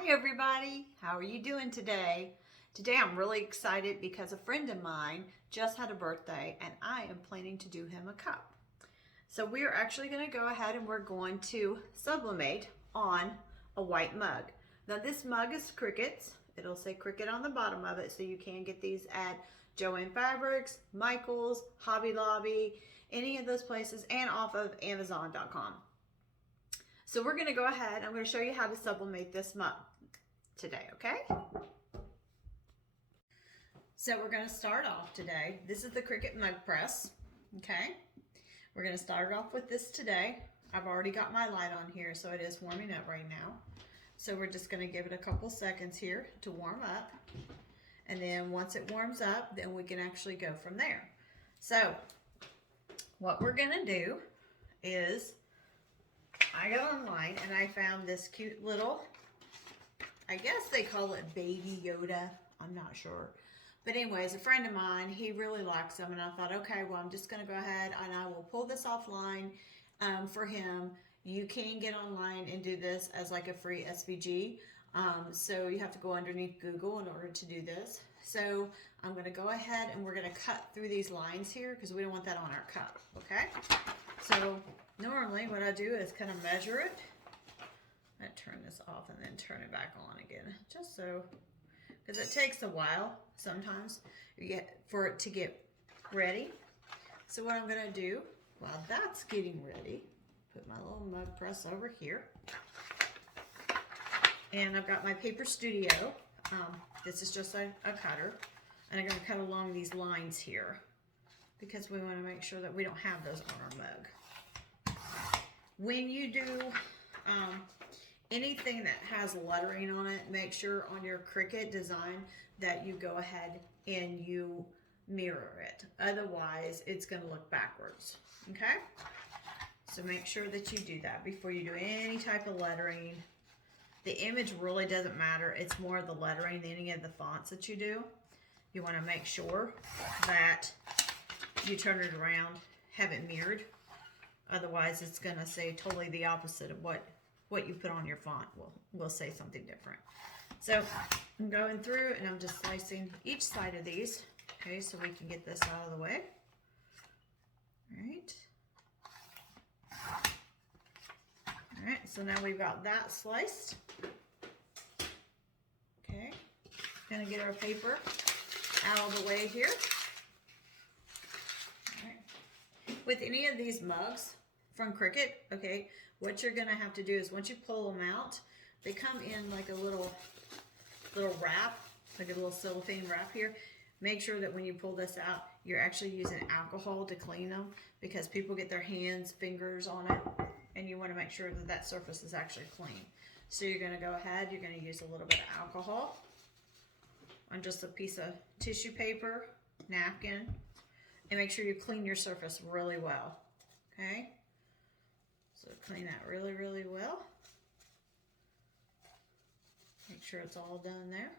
Hi everybody, how are you doing today? Today I'm really excited because a friend of mine just had a birthday and I am planning to do him a cup. So we're actually going to go ahead and we're going to sublimate on a white mug. Now this mug is Cricut's. It'll say Cricut on the bottom of it, so you can get these at Joann Fabrics, Michael's, Hobby Lobby, any of those places, and off of Amazon.com. So we're going to go ahead, I'm going to show you how to sublimate this mug today, okay? So we're going to start off today. This is the Cricut mug press, okay? We're going to start off with this today. I've already got my light on here, so it is warming up right now. So we're just going to give it a couple seconds here to warm up. And then once it warms up, then we can actually go from there. So what we're going to do is, I got online and I found this cute little, I guess they call it Baby Yoda. I'm not sure. But anyways, a friend of mine, he really likes them. And I thought, okay, well, I'm just going to go ahead and I will pull this offline for him. You can get online and do this as like a free SVG. So you have to go underneath Google in order to do this. So I'm going to go ahead and we're going to cut through these lines here because we don't want that on our cup, okay? So normally what I do is kind of measure it. I turn this off and then turn it back on again, just so, because it takes a while sometimes for it to get ready. So what I'm going to do while that's getting ready, put my little mug press over here. And I've got my Paper Studio. This is just a cutter. And I'm going to cut along these lines here because we want to make sure that we don't have those on our mug. When you do anything that has lettering on it, make sure on your Cricut design that you go ahead and you mirror it. Otherwise, it's going to look backwards. Okay? So make sure that you do that before you do any type of lettering. The image really doesn't matter. It's more the lettering than any of the fonts that you do. You want to make sure that you turn it around, have it mirrored. Otherwise, it's going to say totally the opposite of what you put on your font will say something different. So I'm going through and I'm just slicing each side of these, okay, so we can get this out of the way. All right. All right, so now we've got that sliced. Okay, gonna get our paper out of the way here. All right. With any of these mugs from Cricut, okay, what you're gonna have to do is once you pull them out, they come in like a little wrap, like a little cellophane wrap here. Make sure that when you pull this out, you're actually using alcohol to clean them because people get their hands, fingers on it, and you want to make sure that that surface is actually clean. So you're going to go ahead, you're going to use a little bit of alcohol on just a piece of tissue paper, napkin, and make sure you clean your surface really well, okay? So clean that really, really well. Make sure it's all done there.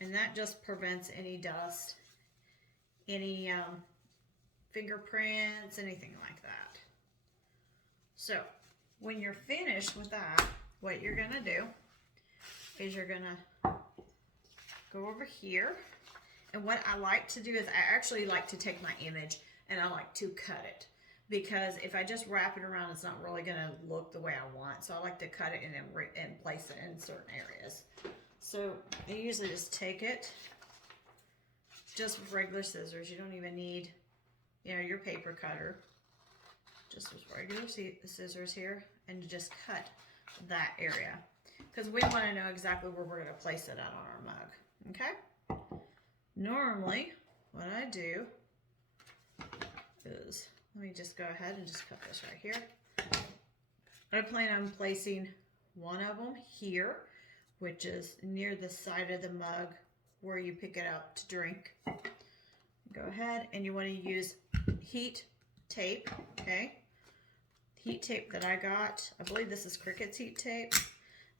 And that just prevents any dust, any fingerprints, anything like that. So when you're finished with that, what you're gonna do is you're gonna go over here. And what I like to do is I actually like to take my image and I like to cut it. Because if I just wrap it around, it's not really gonna look the way I want. So I like to cut it and then place it in certain areas. So I usually just take it just with regular scissors. You don't even need, your paper cutter. Just with regular scissors here, and you just cut that area. Because we want to know exactly where we're going to place it out on our mug. Okay? Normally, what I do is, let me just go ahead and just cut this right here. I plan on placing one of them here, which is near the side of the mug where you pick it up to drink. Go ahead and you want to use heat tape, okay? Heat tape that I got, I believe this is Cricut's heat tape.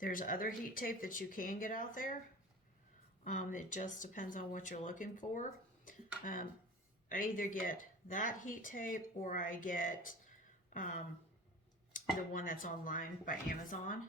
There's other heat tape that you can get out there. It just depends on what you're looking for. I either get that heat tape or I get the one that's online by Amazon.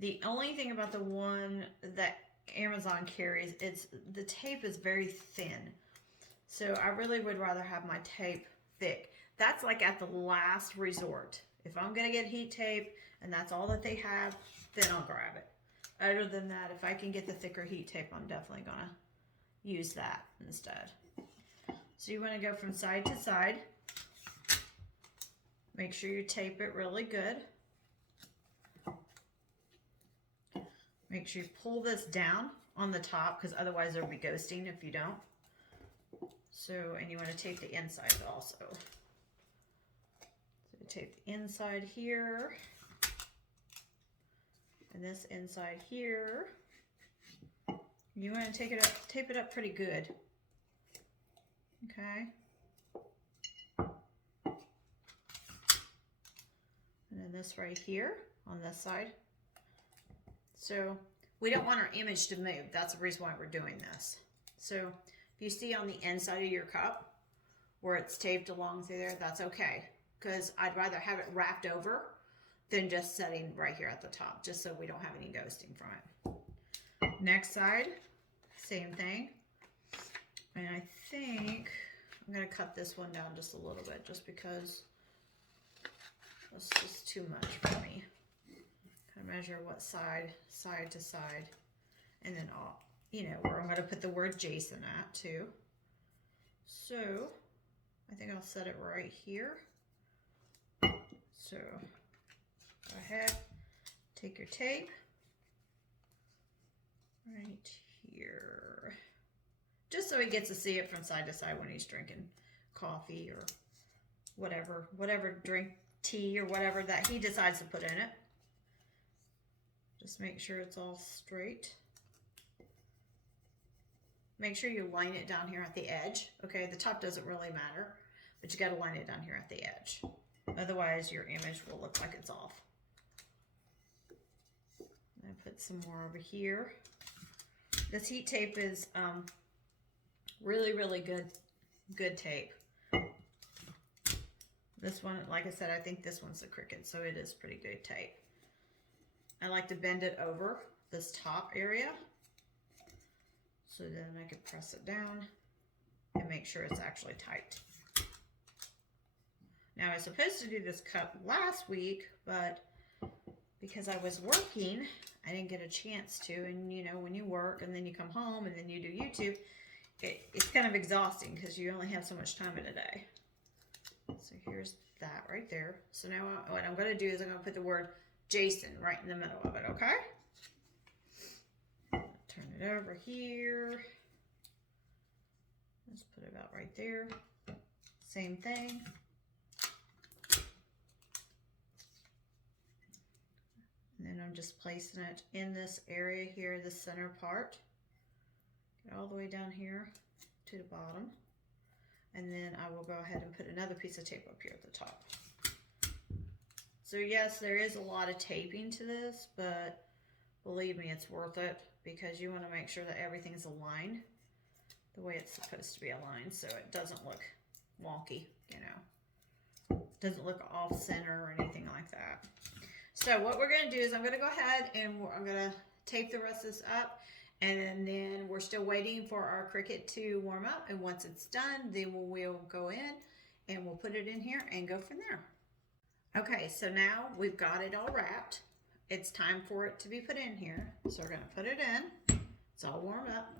The only thing about the one that Amazon carries, the tape is very thin. So I really would rather have my tape thick. That's like at the last resort. If I'm gonna get heat tape and that's all that they have, then I'll grab it. Other than that, if I can get the thicker heat tape, I'm definitely gonna use that instead. So you wanna go from side to side. Make sure you tape it really good. Make sure you pull this down on the top because otherwise there'll be ghosting if you don't. So, and you want to tape the inside also. So tape the inside here. And this inside here. You want to tape it up pretty good. Okay. And then this right here on this side. So we don't want our image to move. That's the reason why we're doing this. So if you see on the inside of your cup where it's taped along through there, that's okay. Because I'd rather have it wrapped over than just setting right here at the top, just so we don't have any ghosting from it. Next side, same thing. And I think I'm going to cut this one down just a little bit just because that's just too much for me. Measure what side to side, and then I'll, where I'm going to put the word Jason at too. So I think I'll set it right here. So go ahead, take your tape right here, just so he gets to see it from side to side when he's drinking coffee or whatever drink, tea or whatever that he decides to put in it. Just make sure it's all straight. Make sure you line it down here at the edge. Okay, the top doesn't really matter, but you got to line it down here at the edge. Otherwise, your image will look like it's off. And I put some more over here. This heat tape is really, really good tape. This one, like I said, I think this one's the Cricut, so it is pretty good tape. I like to bend it over this top area so then I can press it down and make sure it's actually tight. Now I was supposed to do this cup last week, but because I was working, I didn't get a chance to. And when you work and then you come home and then you do YouTube, it's kind of exhausting because you only have so much time in a day. So here's that right there. So now what I'm going to do is I'm going to put the word Jason right in the middle of it, okay? Turn it over here. Let's put it about right there. Same thing. And then I'm just placing it in this area here, the center part. Get all the way down here to the bottom. And then I will go ahead and put another piece of tape up here at the top. So yes, there is a lot of taping to this, but believe me, it's worth it because you want to make sure that everything's aligned the way it's supposed to be aligned so it doesn't look wonky, doesn't look off center or anything like that. So what we're going to do is I'm going to go ahead and I'm going to tape the rest of this up, and then we're still waiting for our Cricut to warm up, and once it's done, then we'll go in and we'll put it in here and go from there. Okay, so now we've got it all wrapped. It's time for it to be put in here. So we're going to put it in. It's all warmed up.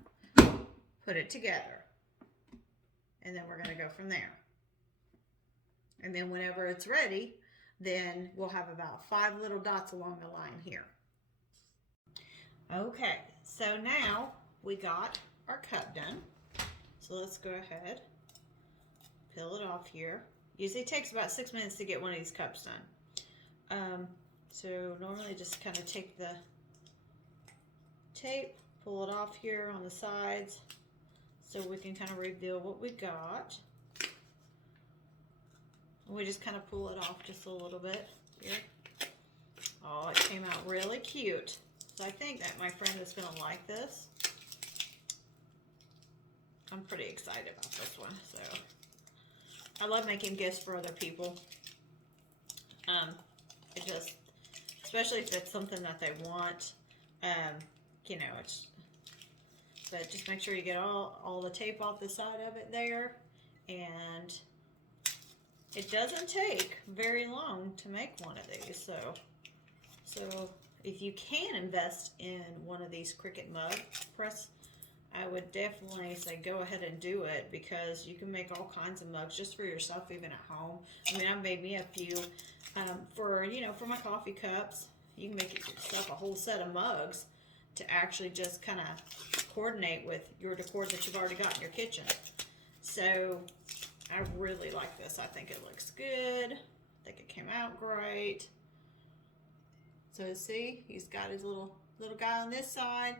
Put it together. And then we're going to go from there. And then whenever it's ready, then we'll have about 5 little dots along the line here. Okay, so now we got our cup done. So let's go ahead, peel it off here. Usually takes about 6 minutes to get one of these cups done. So normally just kind of take the tape, pull it off here on the sides so we can kind of reveal what we got. We just kind of pull it off just a little bit here. Oh, it came out really cute. So I think that my friend is going to like this. I'm pretty excited about this one. So I love making gifts for other people. especially if it's something that they want. You know, but just make sure you get all the tape off the side of it there. And it doesn't take very long to make one of these. So if you can invest in one of these Cricut mug press, I would definitely say go ahead and do it, because you can make all kinds of mugs just for yourself, even at home. I mean, I've made me a few for, you know, for my coffee cups. You can make yourself a whole set of mugs to actually just kind of coordinate with your decor that you've already got in your kitchen. So I really like this. I think it looks good. I think it came out great. So see, he's got his little guy on this side,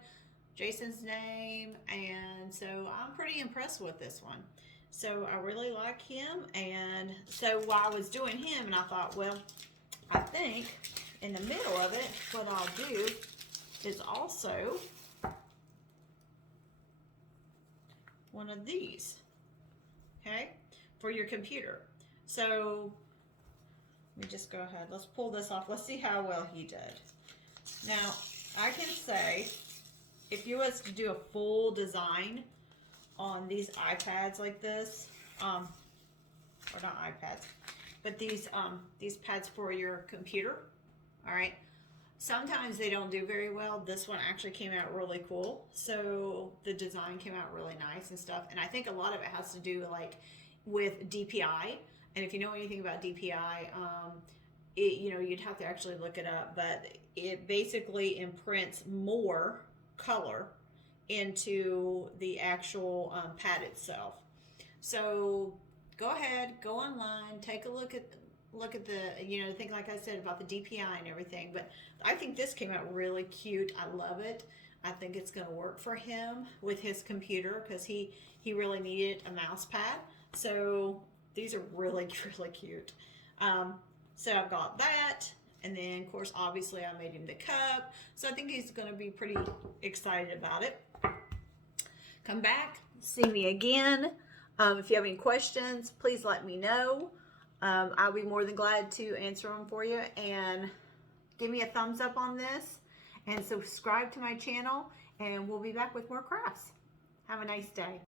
Jason's name, and so I'm pretty impressed with this one. So I really like him, and so while I was doing him, and I thought, well, I think in the middle of it, what I'll do is also one of these, okay, for your computer. So let me just go ahead. Let's pull this off. Let's see how well he did. Now, I can say, if you was to do a full design on these iPads like this, or not iPads, but these pads for your computer, all right, sometimes they don't do very well. This one actually came out really cool. So the design came out really nice and stuff. And I think a lot of it has to do like with DPI. And if you know anything about DPI, you know, you'd have to actually look it up, but it basically imprints more color into the actual pad itself. So go ahead, go online, take a look at the, you know, think like I said about the DPI and everything. But I think this came out really cute. I love it. I think it's going to work for him with his computer, because he really needed a mouse pad. So these are really, really cute. So I've got that. And then, of course, obviously I made him the cup. So I think he's going to be pretty excited about it. Come back, see me again. If you have any questions, please let me know. I'll be more than glad to answer them for you. And give me a thumbs up on this. And subscribe to my channel. And we'll be back with more crafts. Have a nice day.